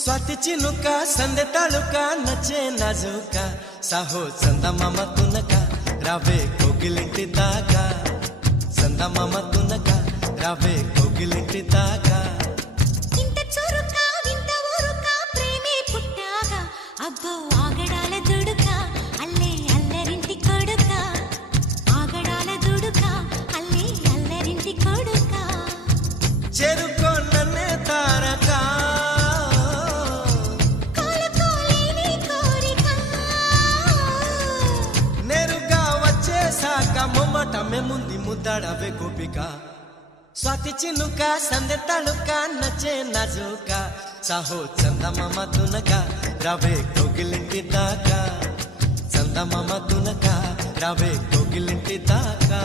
स्वाती चिनुका संदे तालुका नचे नाजुका साहो चंदमाम तुनका रावे कोगिलिंटी दागा चंदमाम तुनका रावे कोगिलिंटी दागा इंत चुरुका विंत ऊरुका प्रेमे पुट्टागा अब्बो आगडाల దుడుకా అల్లే అల్లరింటి కొడుకా ఆగడాల దుడుకా అల్లే అల్లరింటి కొడుకా చెరుకో నన్నే తారకా మొమ్మటమే ముందు ముద్దాడవే గోపిక స్వాతి చినుక సందె తళుక నచ్చే నాజుక సాహో చందమామ తునక రావే కోగిలింటి దాకా చందమామ తునక రావే కోగిలింటి దాకా